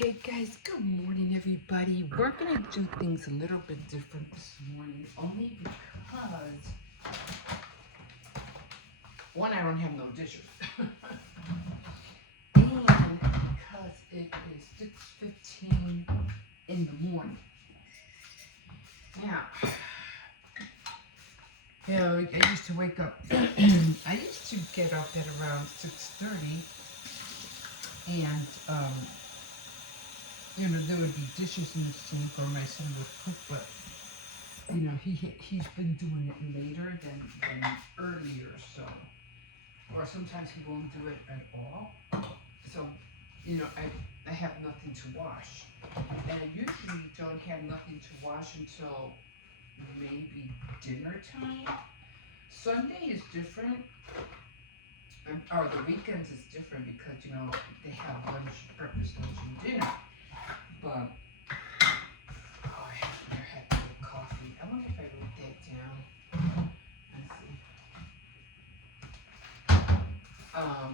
Okay, guys, good morning, everybody. We're going to do things a little bit different this morning, only because, one, I don't have no dishes, and because it is 6:15 in the morning. Now, I used to wake up, I used to get up at around 6:30, and, there would be dishes in the sink, or my son would cook, but he's been doing it later than earlier, so, or sometimes he won't do it at all. So, I have nothing to wash, and I usually don't have nothing to wash until maybe dinner time. Sunday is different, or the weekends is different because they have breakfast, lunch, and dinner. But I had to get coffee. I wonder if I wrote that down. Let's see.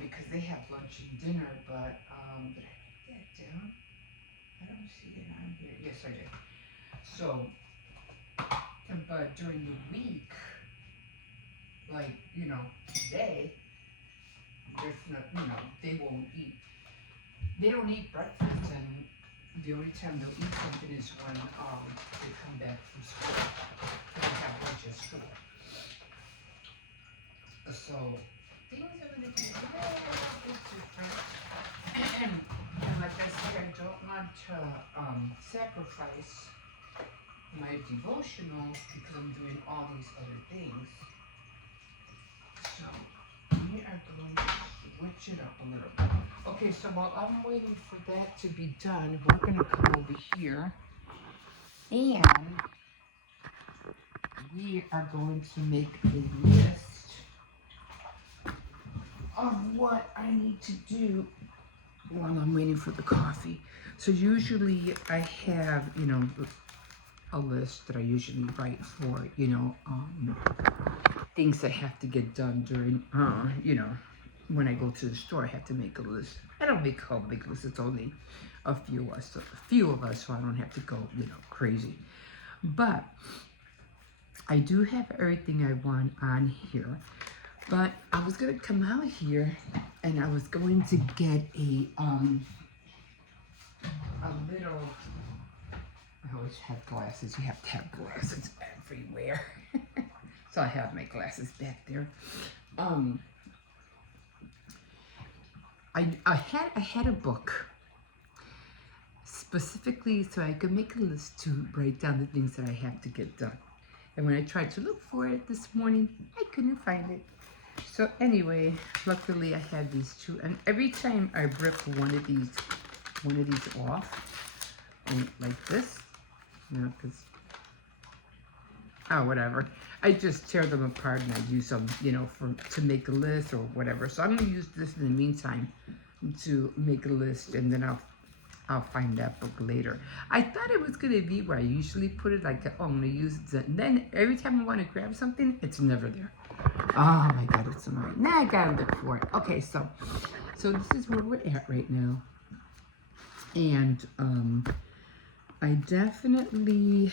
Because they have lunch and dinner, but did I write that down? I don't see it on here. Yes, I did. So, but during the week, like today, there's not, they won't eat. They don't eat breakfast, and the only time they'll eat something is when they come back from school. They have lunch at school. So things are going to be a little bit different. And like I said, I don't want to sacrifice my devotional because I'm doing all these other things. So we are going to switch it up a little bit. Okay, so while I'm waiting for that to be done, we're going to come over here and we are going to make a list of what I need to do while I'm waiting for the coffee. So usually I have, a list that I usually write for, things that have to get done during, when I go to the store. I have to make a list. I don't make a big list. It's only a few of us, so I don't have to go, crazy. But I do have everything I want on here. But I was gonna come out here and I was going to get a little. I always have glasses. You have to have glasses everywhere. So I have my glasses back there. I had a book specifically so I could make a list to write down the things that I have to get done. And when I tried to look for it this morning, I couldn't find it. So anyway, luckily I had these two, and every time I rip one of these off, and like this, because whatever, I just tear them apart and I use them, to make a list or whatever. So I'm gonna use this in the meantime to make a list, and then I'll find that book later. I thought it was gonna be where I usually put it, like, I'm gonna use it, and then every time I want to grab something, it's never there. Oh my God, it's annoying. Now I gotta look for it. Okay, so this is where we're at right now. And I definitely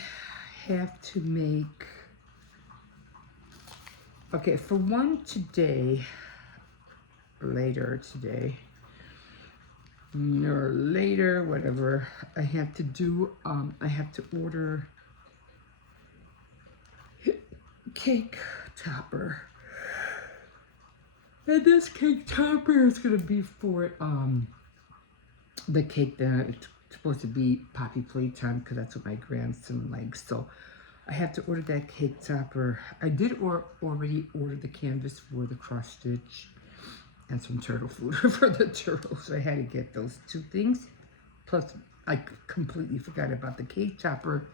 have to make, okay, for one later today, or later, whatever, I have to do, I have to order cake topper. And this cake topper is gonna be for the cake that it's supposed to be Poppy playtime, because that's what my grandson likes. So I have to order that cake topper. I did already order the canvas for the cross stitch and some turtle food for the turtles. So I had to get those two things. Plus, I completely forgot about the cake topper,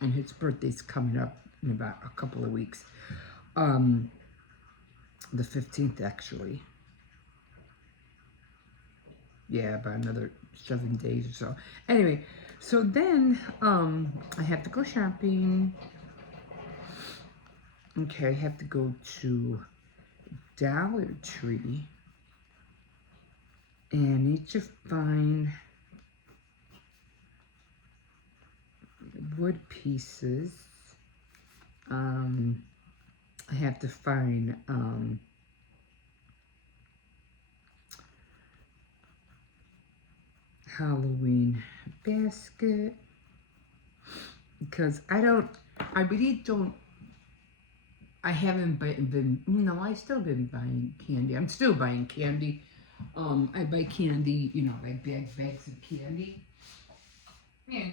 and his birthday's coming up in about a couple of weeks. The 15th, actually. Yeah, about another 7 days or so. Anyway, so then I have to go shopping. Okay, I have to go to Dollar Tree, and I need to find wood pieces. I have to find Halloween basket, because I really don't, I haven't been, no, I still been buying candy. I'm still buying candy. I buy candy, you know, like bags of candy. Man,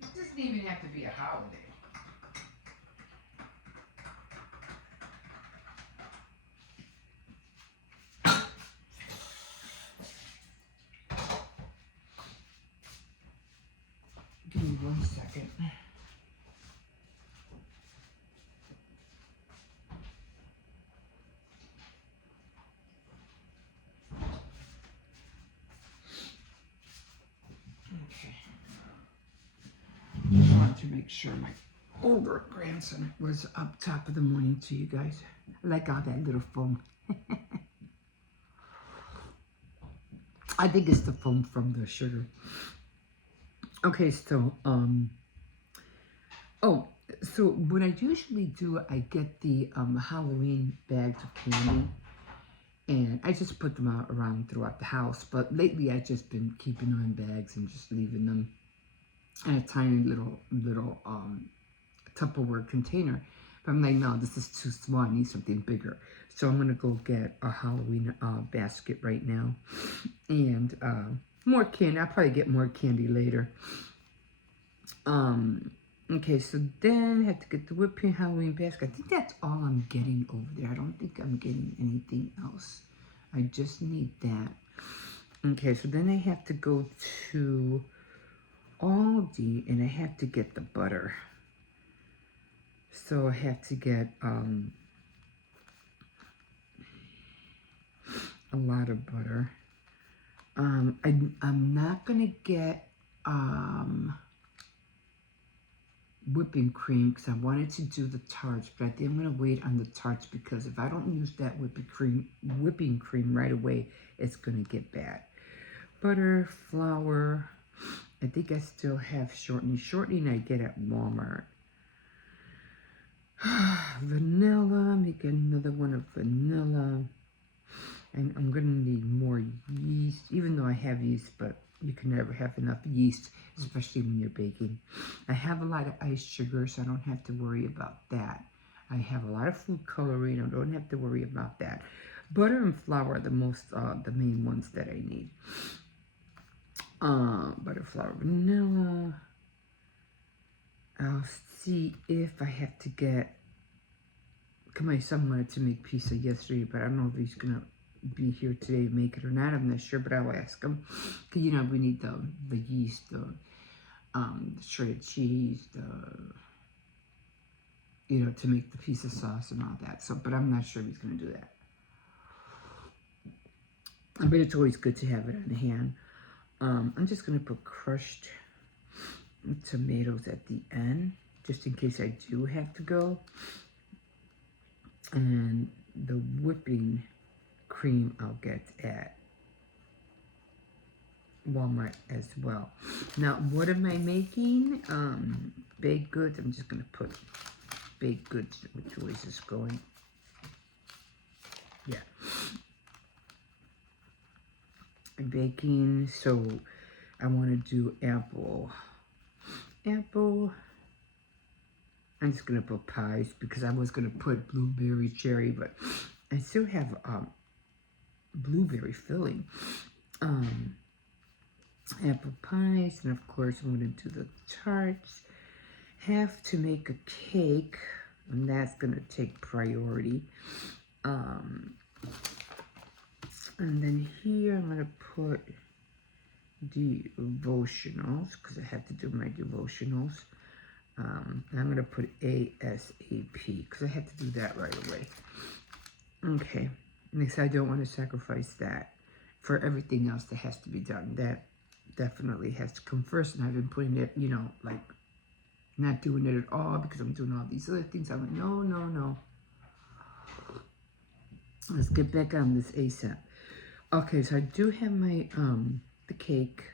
it doesn't even have to be a holiday. Give me 1 second. Okay. Just wanted to make sure my older grandson was up top of the morning to you guys. I like all that little foam. I think it's the foam from the sugar. Okay, so, oh, so what I usually do, I get the Halloween bags of candy, and I just put them out around throughout the house. But lately, I've just been keeping them in bags and just leaving them in a tiny little Tupperware container. But I'm like, no, this is too small. I need something bigger. So I'm gonna go get a Halloween basket right now, and more candy. I'll probably get more candy later. Okay, so then I have to get the whipped cream Halloween basket. I think that's all I'm getting over there. I don't think I'm getting anything else. I just need that. Okay, so then I have to go to Aldi and I have to get the butter. So I have to get a lot of butter. I'm not gonna get whipping cream because I wanted to do the tarts, but I think I'm gonna wait on the tarts because if I don't use that whipping cream right away, it's gonna get bad. Butter, flour. I think I still have shortening. Shortening I get at Walmart. Vanilla. Make another one of vanilla. And I'm gonna need more yeast, even though I have yeast, but you can never have enough yeast, especially when you're baking. I have a lot of ice sugar, so I don't have to worry about that. I have a lot of food coloring, I don't have to worry about that. Butter and flour are the main ones that I need. Butter, flour, vanilla. I'll see if I have to get, because my son wanted to make pizza yesterday, but I don't know if he's gonna be here today to make it or not. I'm not sure, but I'll ask him. Cause you know we need the yeast, the shredded cheese, to make the pizza sauce and all that. So, but I'm not sure if he's gonna do that. But it's always good to have it on hand. I'm just gonna put crushed tomatoes at the end, just in case I do have to go. And the whipping cream I'll get at Walmart as well. Now, what am I making? Baked goods. I'm just going to put baked goods. Which way is this going? Yeah. Baking. So, I want to do apple. I'm just going to put pies because I was going to put blueberry, cherry, but I still have blueberry filling. Apple pies, and of course I'm going to do the tarts. Have to make a cake, and that's going to take priority. And then here I'm going to put devotionals, because I have to do my devotionals. And I'm going to put ASAP, because I have to do that right away. Okay, next I don't want to sacrifice that for everything else that has to be done. That definitely has to come first, and I've been putting it, like not doing it at all because I'm doing all these other things. I'm like, no. Let's get back on this ASAP. Okay, so I do have my the cake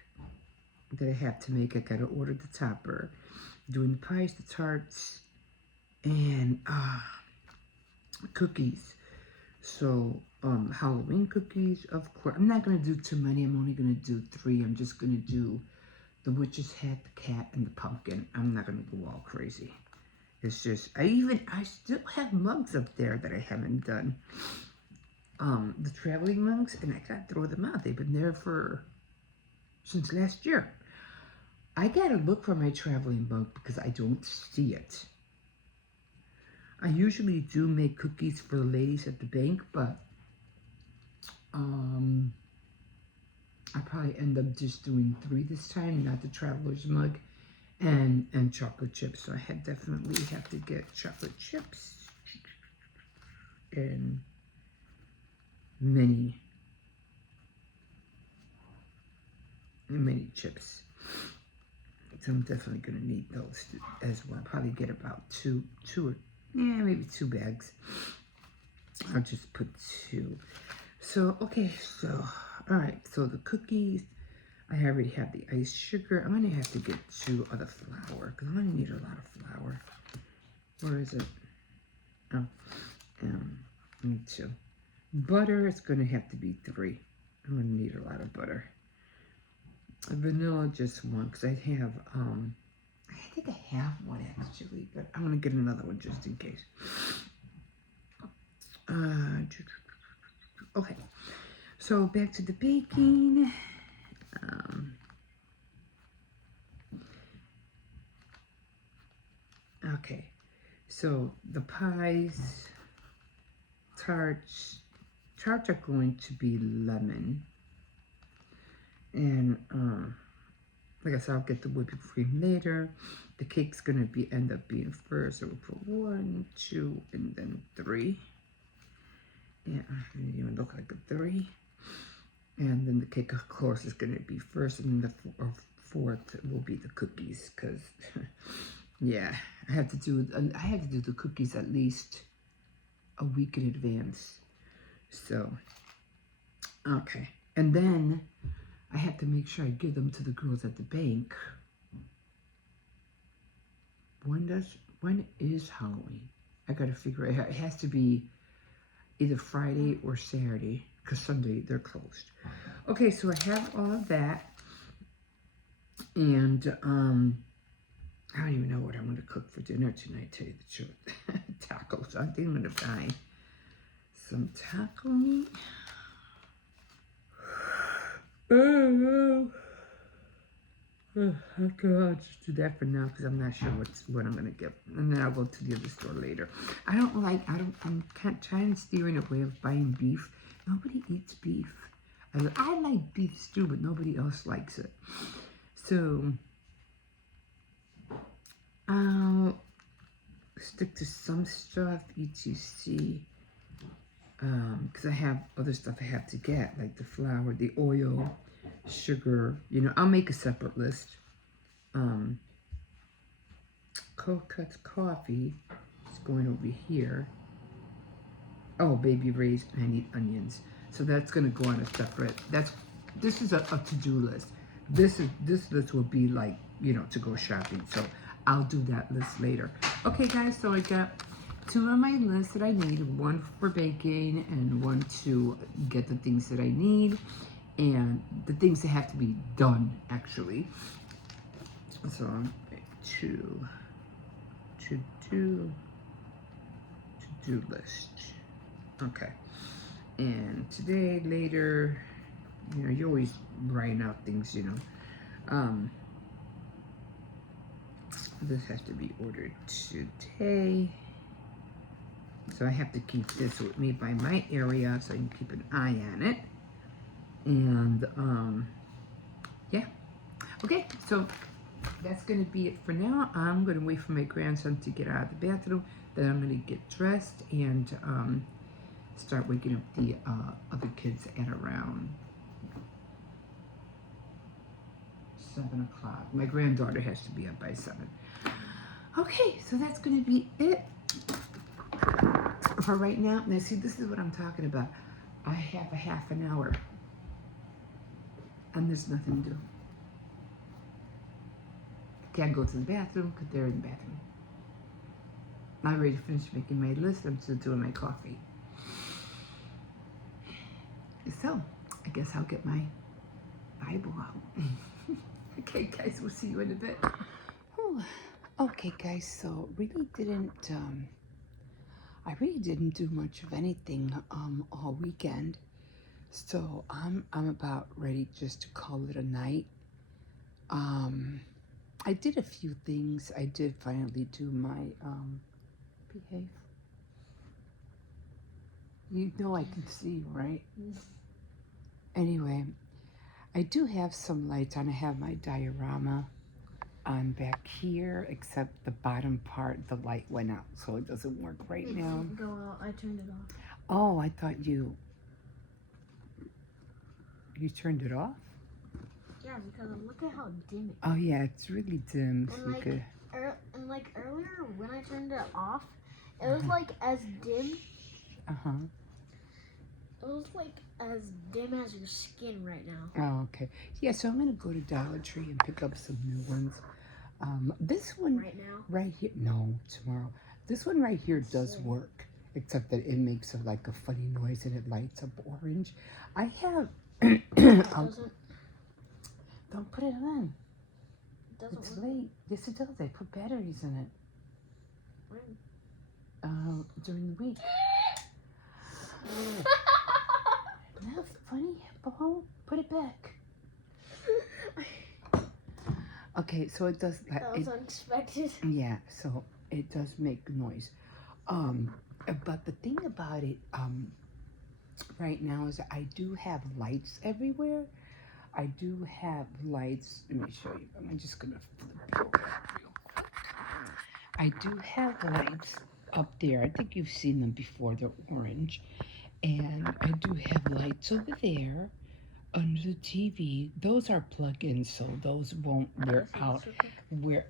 that I have to make. I gotta order the topper, doing the pies, the tarts, and cookies. So Halloween cookies, of course. I'm not gonna do too many. I'm only gonna do 3. I'm just gonna do the witch's hat, the cat, and the pumpkin. I'm not gonna go all crazy. It's just I still have mugs up there that I haven't done. The traveling mugs, and I gotta throw them out. They've been there since last year. I gotta look for my traveling mug because I don't see it. I usually do make cookies for the ladies at the bank, but I probably end up just doing 3 this time, not the traveler's mug, and chocolate chips. So I definitely have to get chocolate chips and many chips. So I'm definitely gonna need those as well. Probably get about two or maybe 2 bags. I'll just put 2. So okay, so all right. So the cookies, I already have the iced sugar. I'm gonna have to get 2 of the flour because I'm gonna need a lot of flour. Where is it? Oh, me too. Butter is gonna have to be 3. I'm gonna need a lot of butter. Vanilla just 1 because I think I have 1 actually, but I'm gonna get another one just in case. Okay, so back to the baking. Okay, so the pies, tarts are going to be lemon, and like I said, I'll get the whipping cream later. The cake's gonna end up being first, so we'll put 1, 2, and then 3. Yeah, it didn't even look like a 3. And then the cake, of course, is gonna be first, and then the 4th will be the cookies, because yeah, I have to do the cookies at least a week in advance. So okay, and then I have to make sure I give them to the girls at the bank. When is Halloween? I gotta figure it out. It has to be either Friday or Saturday, because Sunday they're closed. Okay, so I have all of that, and I don't even know what I'm gonna cook for dinner tonight, to tell you the truth. Tacos. I think I'm gonna buy some taco meat. I'll just do that for now because I'm not sure what I'm gonna get, and then I'll go to the other store later. I'm trying to steering away of buying beef. Nobody eats beef. I like beef stew, but nobody else likes it. So I'll stick to some stuff, etc. Because I have other stuff I have to get, like the flour, the oil, sugar. I'll make a separate list. Cold cuts coffee is going over here. Oh, baby raised, and I need onions. So that's gonna go on a separate. This is a to-do list. This list will be like to go shopping. So I'll do that list later. Okay, guys. So I got 2 on my list that I need. 1 for baking and 1 to get the things that I need and the things that have to be done actually. So 2 to-do list. Okay. And today, later, you always write out things, this has to be ordered today. So I have to keep this with me by my area so I can keep an eye on it. And, yeah. Okay, so that's going to be it for now. I'm going to wait for my grandson to get out of the bathroom. Then I'm going to get dressed and start waking up the other kids at around 7 o'clock. My granddaughter has to be up by 7. Okay, so that's going to be it for right now. Now, see, this is what I'm talking about. I have a half an hour, and there's nothing to do. Can't go to the bathroom because they're in the bathroom. I'm ready to finish making my list. I'm still doing my coffee. So, I guess I'll get my Bible out. Okay, guys, we'll see you in a bit. Oh, okay, guys, so I really didn't do much of anything all weekend. So I'm about ready just to call it a night. I did a few things. I did finally do my behave. You know I can see you, right? Anyway, I do have some lights on. I have my diorama on back here, except the bottom part, the light went out, so it doesn't work right now. It didn't go out. I turned it off. Oh, I thought you turned it off? Yeah, because look at how dim it is. Oh yeah, it's really dim. And So like, earlier when I turned it off, it was like as dim. It was like as dim as your skin right now. Oh, okay. Yeah, so I'm gonna go to Dollar Tree and pick up some new ones. This one right now. Right here. No, tomorrow. This one right here does work, except that it makes a funny noise and it lights up orange. I have. Don't put it on. It doesn't It's work. late. Yes, it does. I put batteries in it. When? During the week. Isn't that funny, Bo? Put it back. Okay, so it does. That was unexpected. Yeah, so it does make noise. But the thing about it, right now is I do have lights everywhere. I do have lights. Let me show you. I'm just gonna flip it over real quick. I do have lights up there. I think you've seen them before. They're orange. And I do have lights over there under the TV. Those are plug-ins, so those won't wear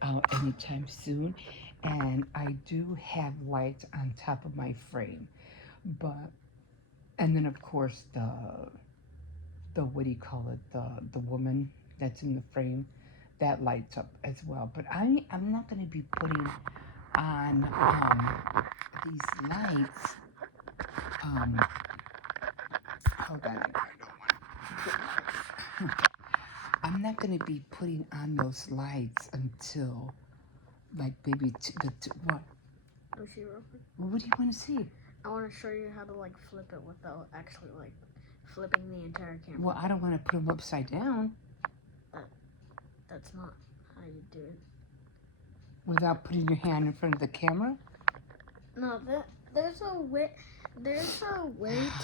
out anytime soon. And I do have lights on top of my frame. And then of course the what do you call it? The woman that's in the frame, that lights up as well. But I'm not going to be putting on these lights. Hold on, I'm not going to be putting on those lights until like maybe what? Oh, see real quick. Well, what do you want to see? I want to show you how to like flip it without actually like flipping the entire camera. Well, I don't want to put them upside down. That's not how you do it. Without putting your hand in front of the camera? No, there's a way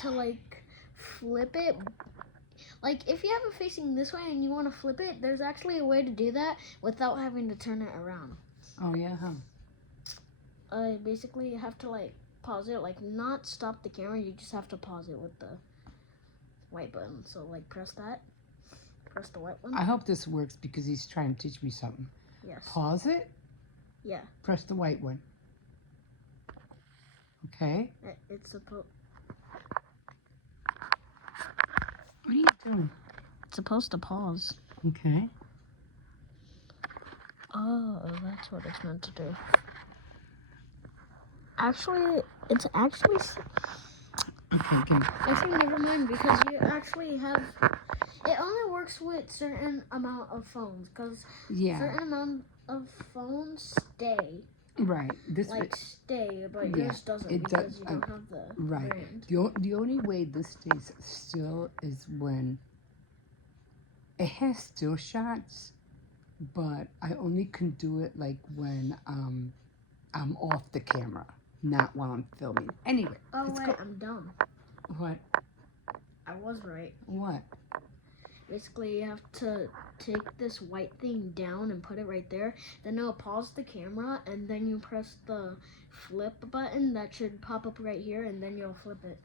to like flip it. Like if you have it facing this way and you want to flip it, there's actually a way to do that without having to turn it around. Oh yeah, huh? Basically you have to like pause it, like not stop the camera, you just have to pause it with the white button. So like press the white one. I hope this works because he's trying to teach me something. Yes. Pause it. Yeah. Press the white one. Okay. It's supposed. What are you doing? It's supposed to pause. Okay. Oh, that's what it's meant to do. Actually, it's actually. Okay, good. Actually, never mind, because you actually have. It only works with certain amount of phones, because certain amount of phones stay. Right. Stay, but yours doesn't because you don't have the brand. The only way this stays still is when it has still shots, but I only can do it like when I'm off the camera, not while I'm filming. Anyway. Oh wait, I'm dumb. What? I was right. What? Basically, you have to take this white thing down and put it right there. Then it'll pause the camera, and then you press the flip button. That should pop up right here, and then you'll flip it.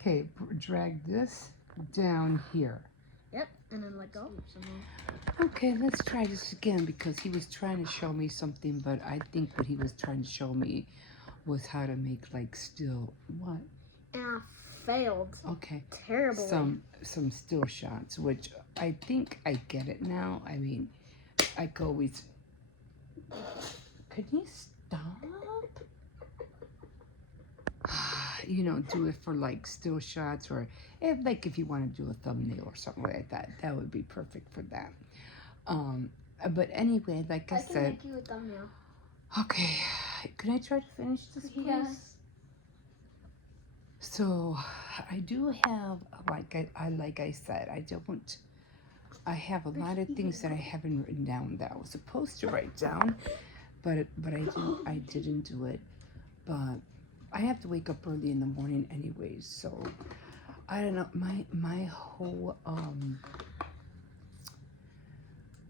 Okay, drag this down here. Yep, and then let go. Okay, let's try this again because he was trying to show me something, but I think what he was trying to show me was how to make like still what? And I failed. Okay. Terrible. Some still shots, which I think I get it now. I mean, I could always Can you stop? You know, do it for like still shots, or if you want to do a thumbnail or something like that, that would be perfect for that. But anyway, like I can said, make you a thumbnail. okay, can I try to finish this, please? Yes. So I do have, like I said, I have a lot of things that I haven't written down that I was supposed to write down, but I didn't do it. But I have to wake up early in the morning anyways, so I don't know.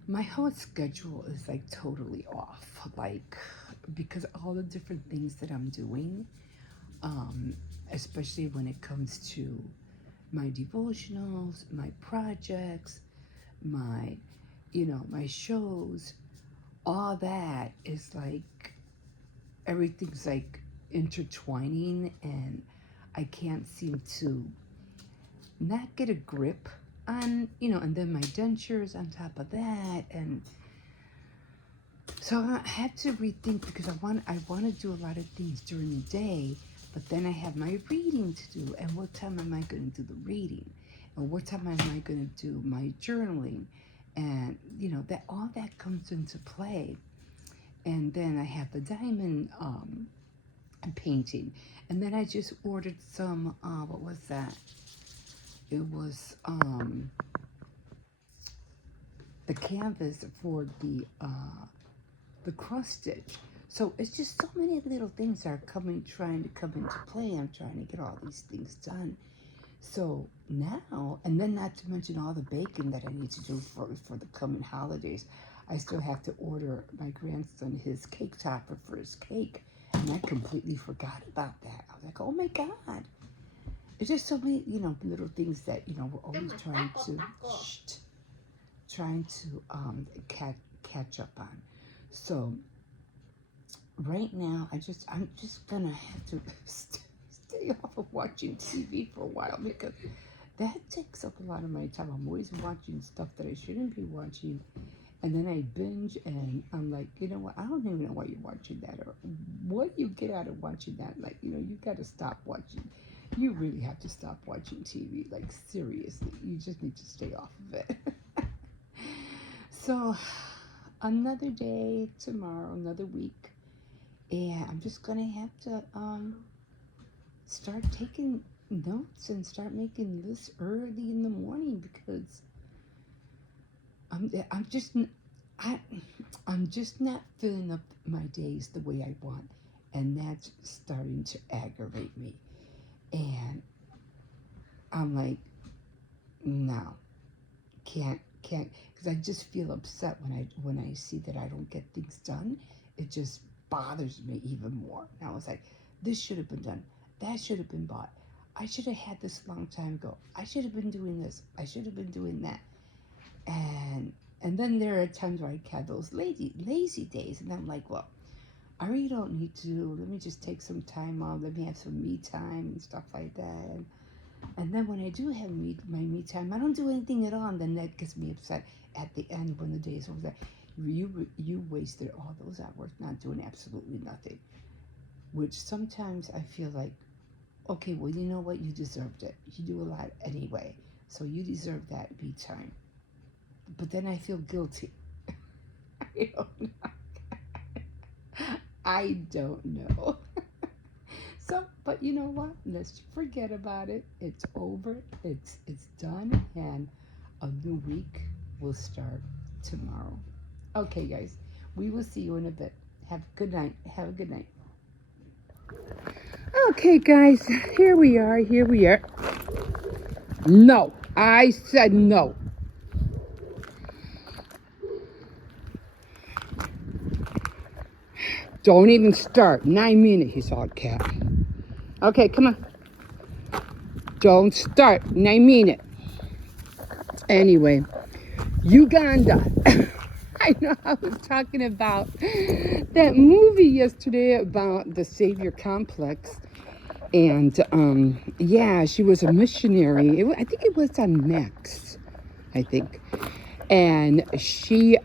My whole schedule is like totally off, like because all the different things that I'm doing, especially when it comes to my devotionals, my projects, my, my shows, all that is like everything's like intertwining, and I can't seem to not get a grip on, and then my dentures on top of that, and so I had to rethink because I want to do a lot of things during the day, but then I have my reading to do, and what time am I going to do the reading, and what time am I going to do my journaling, and that all that comes into play, and then I have the diamond painting, and then I just ordered some what was that? It was the canvas for the cross stitch. So it's just so many little things are trying to come into play. I'm trying to get all these things done. So now, and then not to mention all the baking that I need to do for the coming holidays. I still have to order my grandson his cake topper for his cake, and I completely forgot about that. I was like, oh my God. It's just so many, little things that, we're always trying to catch up on. So right now, I'm just gonna have to stay off of watching TV for a while, because that takes up a lot of my time. I'm always watching stuff that I shouldn't be watching, and then I binge, and I'm like, you know what? I don't even know why you're watching that, or what you get out of watching that. Like, you got to stop watching. You really have to stop watching TV. Like, seriously, you just need to stay off of it. So, another day tomorrow, another week, and I'm just gonna have to start taking notes and start making lists early in the morning, because I'm just not filling up my days the way I want, and that's starting to aggravate me. And I'm like, no, can't, because I just feel upset when I see that I don't get things done. It just bothers me even more. And I was like, this should have been done. That should have been bought. I should have had this a long time ago. I should have been doing this. I should have been doing that. And then there are times where I have those lazy days, and I'm like, well, I really don't need to. Let me just take some time off. Let me have some me time and stuff like that. And then when I do have my me time, I don't do anything at all, and then that gets me upset at the end when the day is over. You wasted all those hours not doing absolutely nothing. Which sometimes I feel like, okay, well, you know what? You deserved it. You do a lot anyway, so you deserve that me time. But then I feel guilty. I don't know. I don't know. So, but you know what? Let's forget about it. It's over. It's done, and a new week will start tomorrow. Okay, guys. We will see you in a bit. Have a good night. Have a good night. Okay, guys. Here we are. Here we are. No. I said no. Don't even start. 9 minutes, he saw a cat. Okay, come on. Don't start. 9 minutes. Anyway, Uganda. I know I was talking about that movie yesterday about the Savior Complex. And, yeah, she was a missionary. I think it was on Max, I think. And she,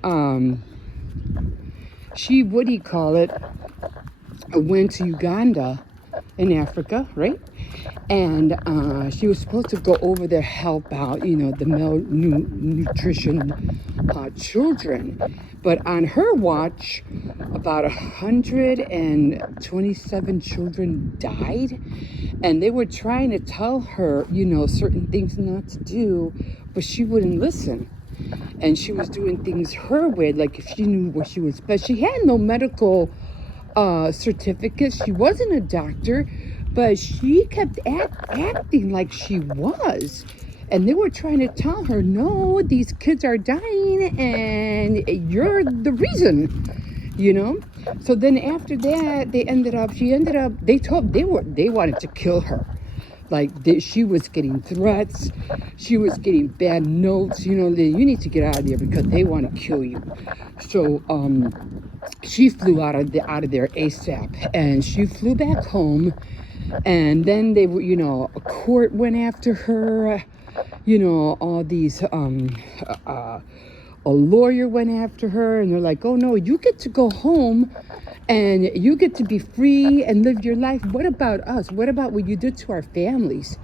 she, what do you call it, went to Uganda in Africa, right? And she was supposed to go over there, help out, the malnutrition children. But on her watch, about 127 children died. And they were trying to tell her, certain things not to do, but she wouldn't listen. And she was doing things her way, like if she knew what she was. But she had no medical certificates. She wasn't a doctor, but she kept acting like she was. And they were trying to tell her, no, these kids are dying and you're the reason, So then after that, they wanted to kill her. Like, she was getting threats, she was getting bad notes, you need to get out of there because they want to kill you. So she flew out of there ASAP, and she flew back home. And then they were, a court went after her, all these a lawyer went after her, and they're like, oh no, you get to go home and you get to be free and live your life. What about us? What about what you did to our families?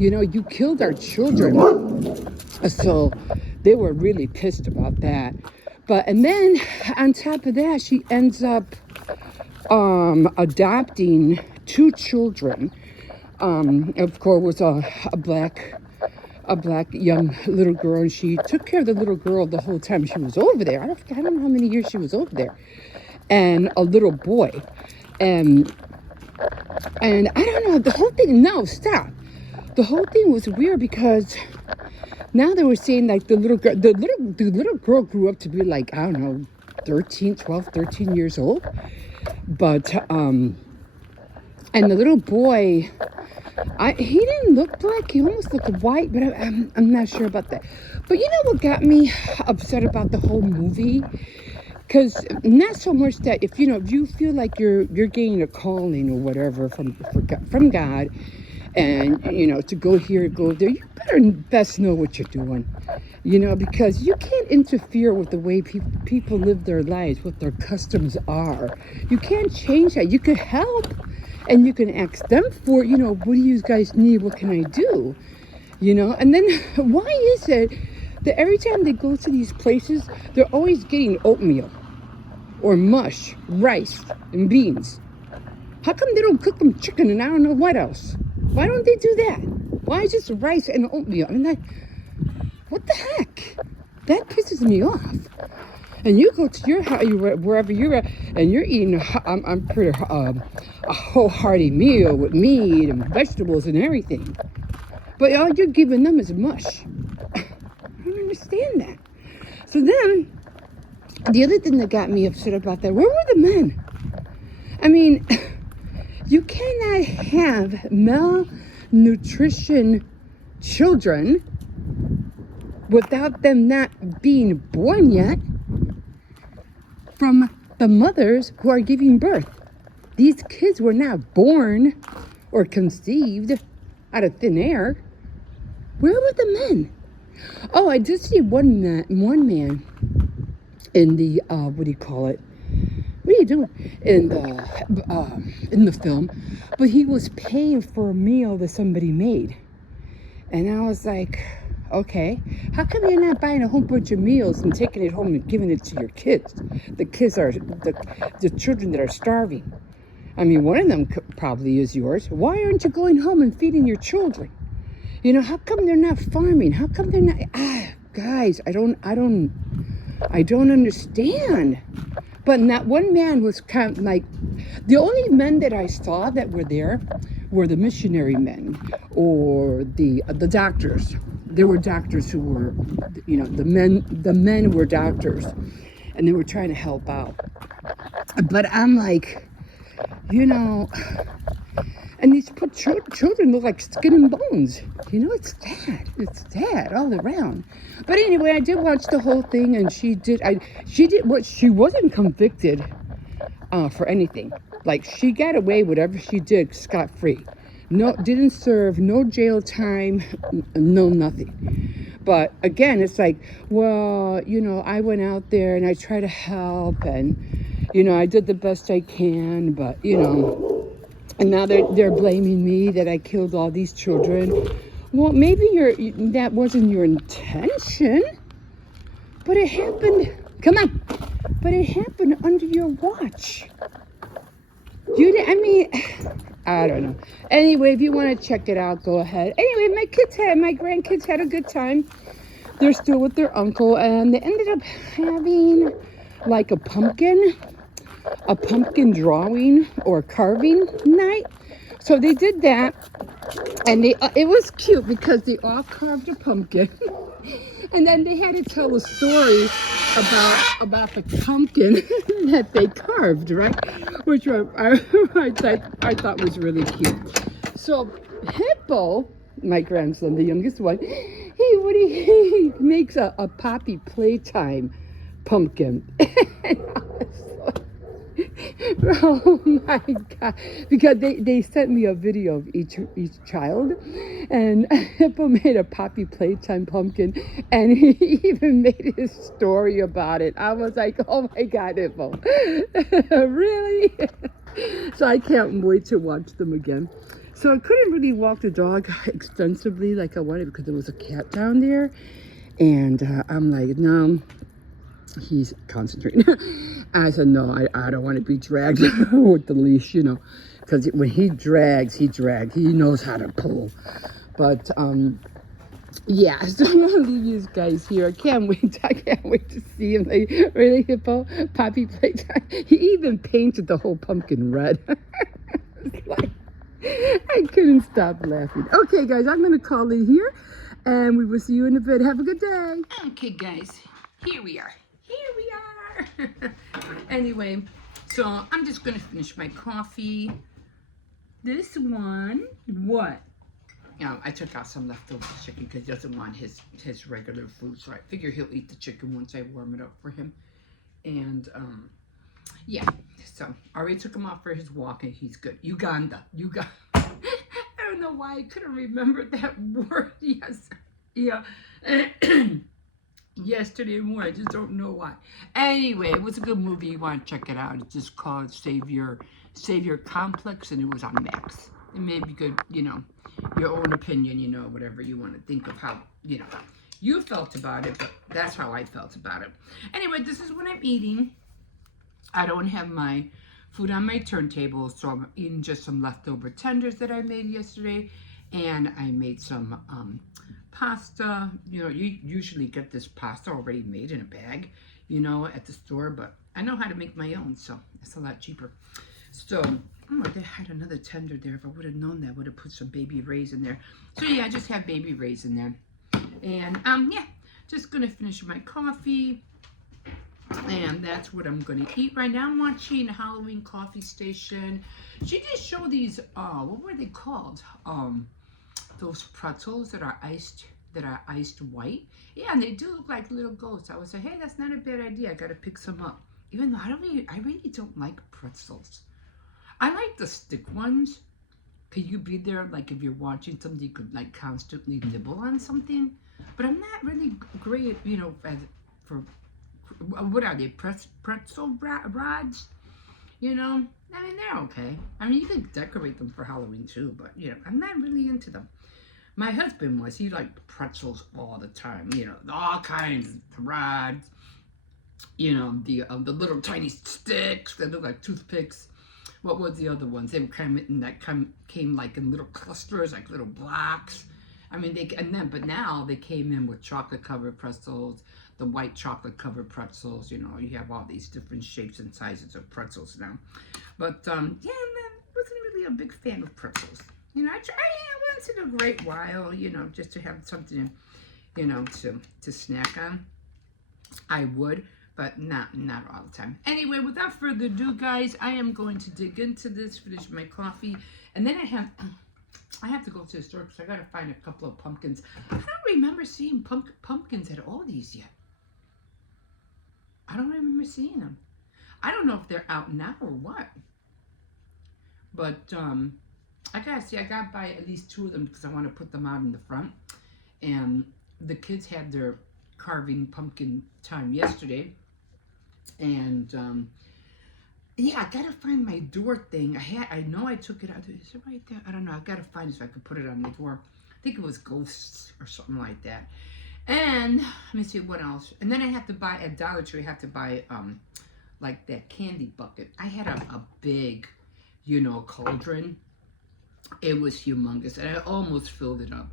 You killed our children. So they were really pissed about that. And then on top of that, she ends up adopting 2 children. Of course, was a black young little girl, and she took care of the little girl the whole time she was over there. I don't know how many years she was over there. And a little boy. And I don't know, the whole thing, no, stop. The whole thing was weird because now they were saying like the little girl grew up to be like, I don't know, 13 years old. But, and the little boy, he didn't look black. He almost looked white, but I'm not sure about that. But you know what got me upset about the whole movie? Because not so much that if you feel like you're getting a calling or whatever from God, and to go here, go there, you best know what you're doing, because you can't interfere with the way people live their lives, what their customs are. You can't change that. You could help. And you can ask them for, what do you guys need? What can I do? And then why is it that every time they go to these places, they're always getting oatmeal or mush, rice, and beans? How come they don't cook them chicken and I don't know what else? Why don't they do that? Why just rice and oatmeal? And what the heck? That pisses me off. And you go to your house, wherever you're at, and you're eating, I'm pretty, a wholehearty meal with meat and vegetables and everything. But all you're giving them is mush. I don't understand that. So then, the other thing that got me upset about that, where were the men? I mean, you cannot have malnutrition children without them not being born yet from the mothers who are giving birth. These kids were not born or conceived out of thin air. Where were the men? Oh, I did see one man in the what do you call it? What are you doing in the film? But he was paying for a meal that somebody made, and I was like, okay, how come you're not buying a whole bunch of meals and taking it home and giving it to your kids? The kids are the children that are starving. I mean, one of them probably is yours. Why aren't you going home and feeding your children? How come they're not farming? How come they're not? Guys, I don't understand. But not one man was kind of like, the only men that I saw that were there were the missionary men or the doctors. There were doctors who were, the men were doctors, and they were trying to help out. But I'm like, and these poor children look like skin and bones. It's sad all around. But anyway, I did watch the whole thing, and she wasn't convicted for anything. Like, she got away whatever she did scot-free. No, didn't serve no jail time, no nothing. But again, it's like, well, I went out there and I tried to help, and I did the best I can, but and now they're blaming me that I killed all these children. Well, maybe that wasn't your intention, but it happened. Come on, but it happened under your watch. You didn't. I mean, I don't know. Anyway, if you want to check it out, go ahead. Anyway, my grandkids had a good time. They're still with their uncle, and they ended up having like a pumpkin drawing or carving night. So they did that, and it was cute because they all carved a pumpkin, and then they had to tell a story about the pumpkin that they carved, right? Which I thought was really cute. So Hippo, my grandson, the youngest one, he makes a Poppy Playtime pumpkin. Oh my God, because they sent me a video of each child, and Hippo made a Poppy Playtime pumpkin, and he even made his story about it. I was like, oh my God, Hippo. Really? So I can't wait to watch them again. So I couldn't really walk the dog extensively like I wanted because there was a cat down there, and I'm like, no. He's concentrating. I said, no, I don't want to be dragged with the leash, because when he drags. He knows how to pull. But, yeah, so I'm going to leave you guys here. I can't wait to see him. Like, really, Hippo? Poppy Playtime? He even painted the whole pumpkin red. Like, I couldn't stop laughing. Okay, guys, I'm going to call it here, and we will see you in a bit. Have a good day. Okay, guys, here we are. Anyway, so I'm just gonna finish my coffee. This one, what? I took out some leftover chicken because he doesn't want his regular food, so I figure he'll eat the chicken once I warm it up for him. And yeah, so I already took him out for his walk, and he's good. Uganda. I don't know why I couldn't remember that word. Yes, yeah. Yesterday morning. I just don't know why. Anyway, it was a good movie. You want to check it out. It's just called Savior Complex, and it was on Max. It may be good, your own opinion, whatever you want to think of how, you felt about it, but that's how I felt about it. Anyway, this is what I'm eating. I don't have my food on my turntable, so I'm eating just some leftover tenders that I made yesterday, and I made some pasta. You usually get this pasta already made in a bag, at the store, but I know how to make my own, so it's a lot cheaper. So, they had another tender there. If I would have known that, I would have put some baby rays in there. So yeah, I just have baby rays in there. And yeah, just gonna finish my coffee. And that's what I'm gonna eat right now. I'm watching Halloween Coffee Station. She did show these, what were they called? Those pretzels that are iced white. Yeah, and they do look like little ghosts. I was like, hey, that's not a bad idea. I gotta pick some up. Even though I really don't like pretzels. I like the stick ones. Could you be there, like if you're watching something, you could like constantly nibble on something. But I'm not really great, for what are they? Pretzel rods? I mean, they're okay. I mean, you can decorate them for Halloween too, but I'm not really into them. My husband was. He liked pretzels all the time. All kinds of rods. The little tiny sticks that look like toothpicks. What was the other ones? They were came like in little clusters, like little blocks. I mean, but now they came in with chocolate covered pretzels, the white chocolate covered pretzels. You have all these different shapes and sizes of pretzels now. But yeah, I wasn't really a big fan of pretzels. I try once in a great while, just to have something, to snack on. I would, but not all the time. Anyway, without further ado, guys, I am going to dig into this, finish my coffee, and then I have to go to the store because I got to find a couple of pumpkins. I don't remember seeing pumpkins at Aldi's yet. I don't remember seeing them. I don't know if they're out now or what. But I gotta buy at least 2 of them because I want to put them out in the front. And the kids had their carving pumpkin time yesterday, and Yeah, I gotta find my door thing. I know I took it out. Is it right there? I don't know. I gotta find it so I could put it on the door. I think it was ghosts or something like that. And let me see what else. And then I have to buy at Dollar Tree. I have to buy like that candy bucket. I had a big, cauldron. It was humongous, and I almost filled it up.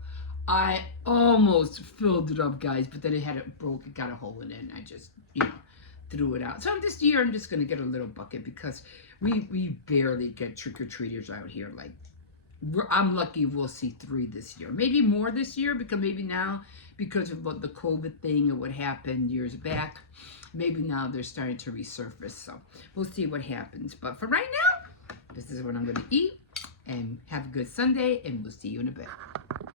I almost filled it up, guys, but then it broke. It got a hole in it, and I just, threw it out. So this year, I'm just gonna get a little bucket because we barely get trick or treaters out here. Like, I'm lucky we'll see 3 this year, maybe more this year because maybe now because of the COVID thing and what happened years back, maybe now they're starting to resurface. So we'll see what happens. But for right now, this is what I'm gonna eat. And have a good Sunday, and we'll see you in a bit.